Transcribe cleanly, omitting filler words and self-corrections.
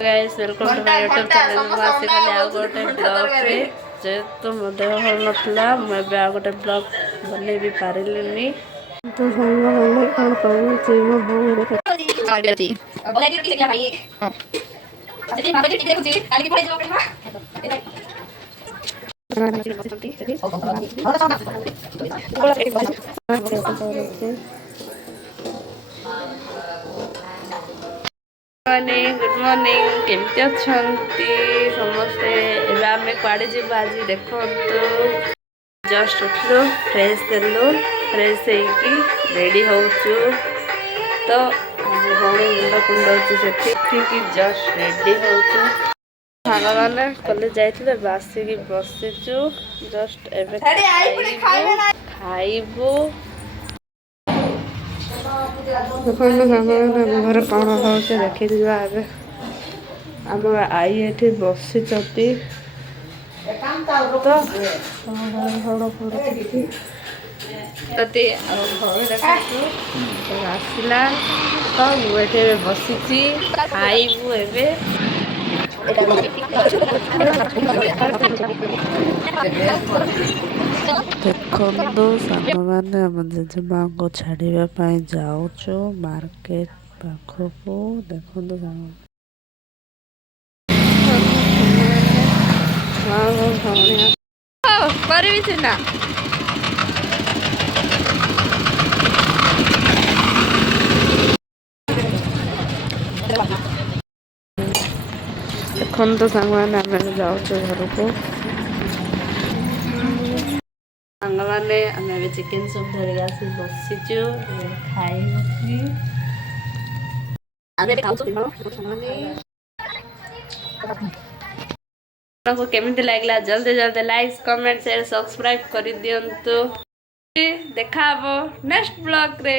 Guys welcome to my YouTube channel में आसिगली आ गोटे ब्लॉग रे जेहेतु मो देह भल नथला मैं आ गोटे ब्लॉग बनै भी पारिलिनी तो संग वाले कौन कहूँ जे मो बोल रे गुड मॉर्निंग केमती अच्छी समस्ते आम कड़े जीव आज देखो जस्ट उठलु फ्रेश देलु फ्रेश रेडी होचु तो भौणी मुंड कुंडौची जस्ट रेडी होचु साग मैंने कॉलेज जाइए बासिकी बसीचु जस्ट खाइबू घर कौन हो देखी आगे आम आई ये बसी तो आसला तो मुझे बसी खाइबू एवं देखो सांग मैंने आम जेजेमा को छाड़ापी जाऊँ मार्केट पाखक देखो सांग करी सीना देखो तो सांग मैंने आम जाऊँ घर को सांग मैंने आम चिकेन सूप धरिक आसी बसीचु खाई केमिति लागला जल्दी जल्दी लाइक कमेंट शेयर सब्सक्राइब कर दियंतु देखा नेक्स्ट ब्लॉग रे।